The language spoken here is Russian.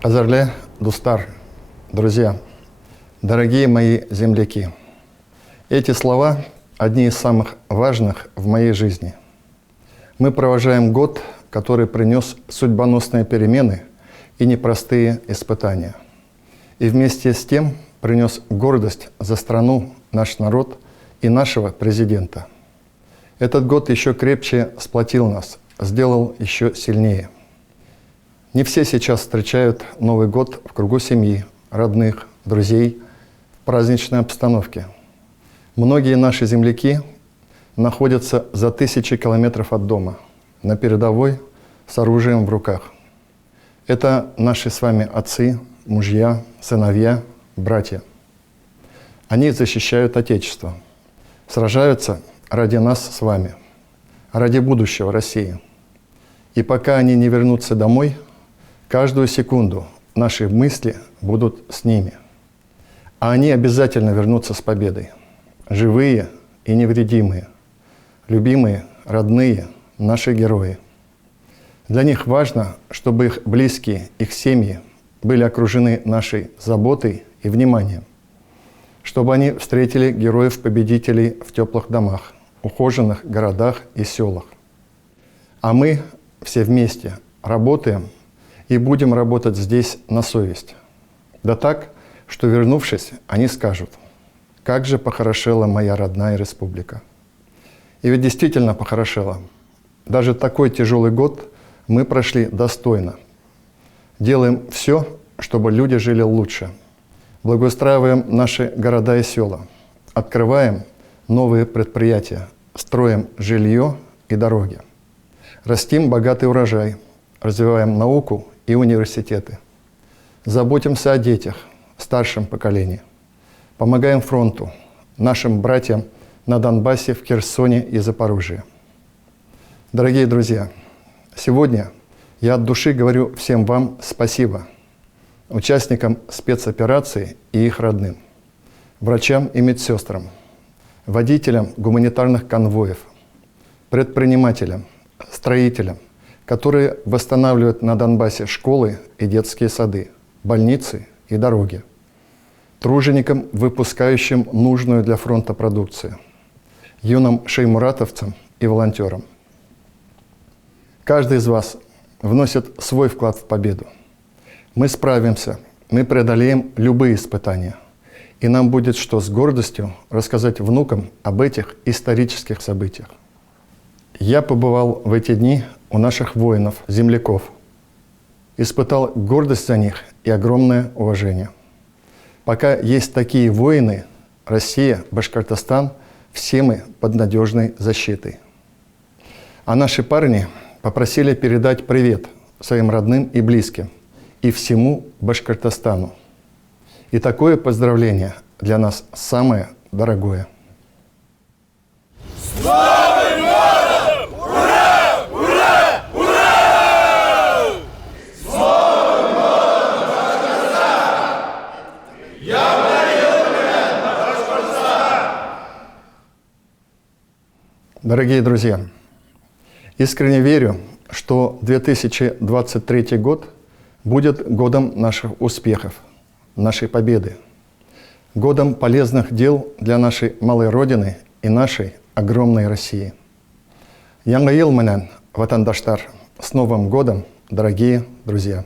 Азарле Дустар, друзья, дорогие мои земляки, эти слова одни из самых важных в моей жизни. Мы провожаем год, который принес судьбоносные перемены и непростые испытания. И вместе с тем принес гордость за страну, наш народ и нашего президента. Этот год еще крепче сплотил нас, сделал еще сильнее. Не все сейчас встречают Новый год в кругу семьи, родных, друзей, в праздничной обстановке. Многие наши земляки находятся за тысячи километров от дома, на передовой, с оружием в руках. Это наши с вами отцы, мужья, сыновья, братья. Они защищают Отечество, сражаются ради нас с вами, ради будущего России. И пока они не вернутся домой, каждую секунду наши мысли будут с ними. А они обязательно вернутся с победой. Живые и невредимые, любимые, родные, наши герои. Для них важно, чтобы их близкие, их семьи были окружены нашей заботой и вниманием. Чтобы они встретили героев-победителей в теплых домах, ухоженных городах и селах. А мы все вместе работаем и будем работать здесь на совесть. Да так, что, вернувшись, они скажут: «Как же похорошела моя родная республика». И ведь действительно похорошела. Даже такой тяжелый год мы прошли достойно. Делаем все, чтобы люди жили лучше. Благоустраиваем наши города и села. Открываем новые предприятия. Строим жилье и дороги. Растим богатый урожай. Развиваем науку и университеты. Заботимся о детях, старшем поколении. Помогаем фронту, нашим братьям на Донбассе, в Херсоне и Запорожье. Дорогие друзья, сегодня я от души говорю всем вам спасибо. Участникам спецоперации и их родным, врачам и медсестрам, водителям гуманитарных конвоев, предпринимателям, строителям, которые восстанавливают на Донбассе школы и детские сады, больницы и дороги, труженикам, выпускающим нужную для фронта продукцию, юным шеймуратовцам и волонтерам. Каждый из вас вносит свой вклад в победу. Мы справимся, мы преодолеем любые испытания, и нам будет что с гордостью рассказать внукам об этих исторических событиях. Я побывал в эти дни у наших воинов, земляков, испытал гордость за них и огромное уважение. Пока есть такие воины, Россия, Башкортостан, все мы под надежной защитой. А наши парни попросили передать привет своим родным и близким и всему Башкортостану. И такое поздравление для нас самое дорогое. Дорогие друзья, искренне верю, что 2023 год будет годом наших успехов, нашей победы, годом полезных дел для нашей малой Родины и нашей огромной России. Яңа ел менән, ватандаштар, с Новым годом, дорогие друзья!